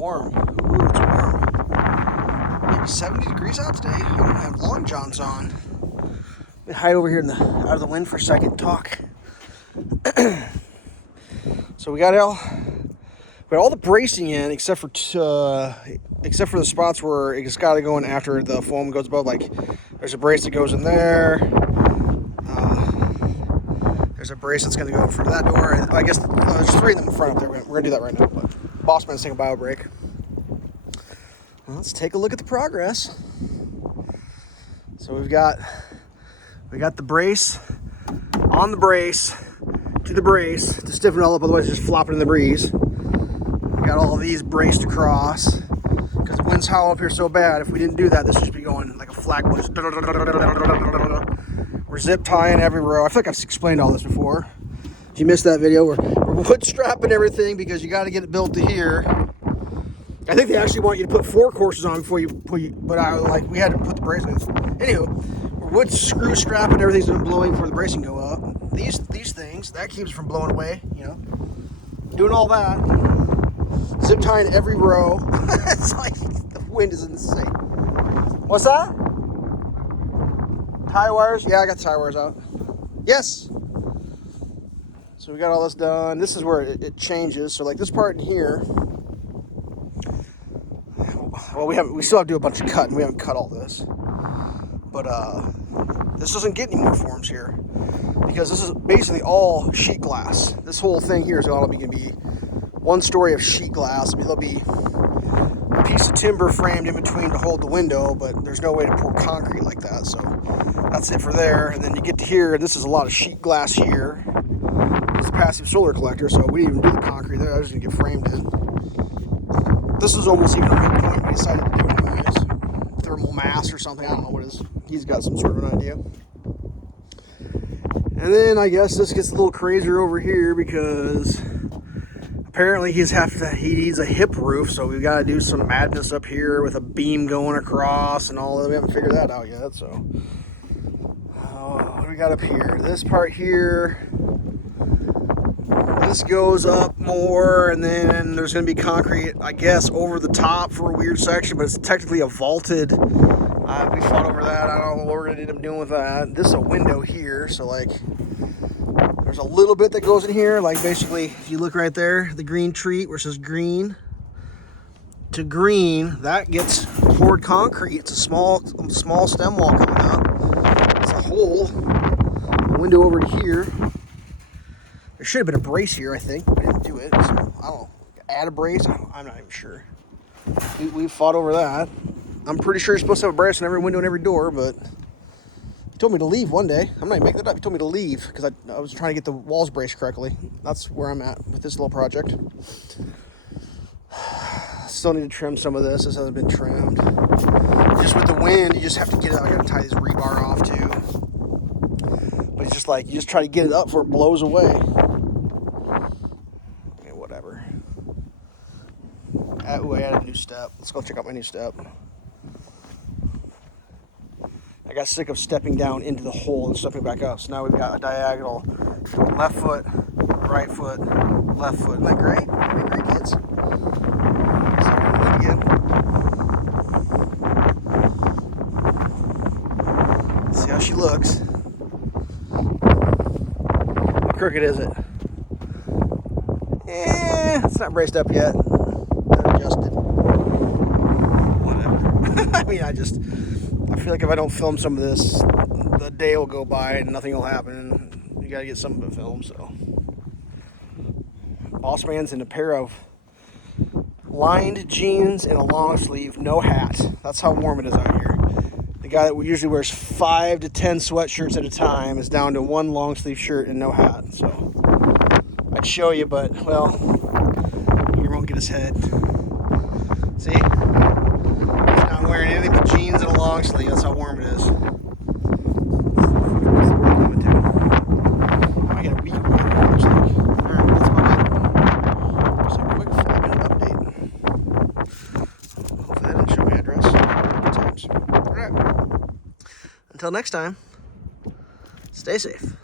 warm. Ooh, it's warm. Maybe 70 degrees out today. I don't have long johns on. Let me hide over here out of the wind for a second and talk. So we got all the bracing in except for the spots where it's got to go in after the foam goes above. Like there's a brace that goes in there. There's a brace that's going to go in front of that door. And I guess there's 3 of them in front up there. We're going to do that right now. But boss man's taking a bio break. Well, let's take a look at the progress. So we got the brace on the brace to the brace to stiffen it all up, otherwise it's just flopping in the breeze. We got all of these braced across because the wind's howling up here so bad. If we didn't do that, this would just be going like a flagpole. We're zip tying every row. I feel like I've explained all this before. If you missed that video, we're wood strapping everything because you got to get it built to here. I think they actually want you to put 4 courses on before but we had to put the brace in. Anywho, we're wood screw strapping everything's not blowing before the bracing go up. These things, that keeps it from blowing away, you know. Doing all that. Zip tying every row. It's like the wind is insane. What's that? Tie wires? Yeah, I got the tie wires out. Yes. So we got all this done. This is where it changes. So like this part in here. Well, we still have to do a bunch of cutting. We haven't cut all this. But this doesn't get any more forms here because this is basically all sheet glass. This whole thing here is all going to be 1 story of sheet glass. I mean, there'll be a piece of timber framed in between to hold the window, but there's no way to pour concrete like that. So that's it for there. And then you get to here, and this is a lot of sheet glass here. It's a passive solar collector, so we didn't even do the concrete there. I was just going to get framed in. This is almost even a midpoint we decided to do anyways. Thermal mass or something. I don't know what it is. He's got some sort of an idea. And then I guess this gets a little crazier over here because apparently he needs a hip roof, so we've got to do some madness up here with a beam going across and all that. We haven't figured that out yet. So what do we got up here? This part here. This goes up more, and then there's going to be concrete, I guess, over the top for a weird section, but it's technically a vaulted. We fought over that. I don't know what we're going to end up doing with that. This is a window here, so like there's a little bit that goes in here. Like basically, if you look right there, the green treat where it says green to green, that gets poured concrete. It's a small stem wall coming up. It's a hole. A window over to here. There should have been a brace here, I think. I didn't do it, so I don't know. Add a brace? I'm not even sure. We fought over that. I'm pretty sure you're supposed to have a brace on every window and every door, but he told me to leave one day. I'm not even making that up. He told me to leave because I was trying to get the walls braced correctly. That's where I'm at with this little project. Still need to trim some of this. This hasn't been trimmed. Just with the wind, you just have to get it out. I gotta tie this rebar off too. But it's just like, you just try to get it up before it blows away. Okay, whatever. Ooh, I added a new step. Let's go check out my new step. I got sick of stepping down into the hole and stepping back up. So now we've got a diagonal left foot, right foot, left foot. Isn't that great? Isn't that great, kids? So see how she looks. How crooked is it? It's not braced up yet. Not adjusted. Whatever. I mean, I feel like if I don't film some of this, the day will go by and nothing will happen. And you gotta get some of it filmed, so. Boss man's in a pair of lined jeans and a long sleeve, no hat. That's how warm it is out here. The guy that usually wears 5 to 10 sweatshirts at a time is down to 1 long sleeve shirt and no hat. So I'd show you, but well, he won't get his head. See? He's not wearing anything but jeans and a long sleeve. That's how warm it is. I got a week away, it looks like. Alright, that's about it. Just a quick 5-minute update. Hopefully that didn't show my address. Good times. Alright. Until next time, stay safe.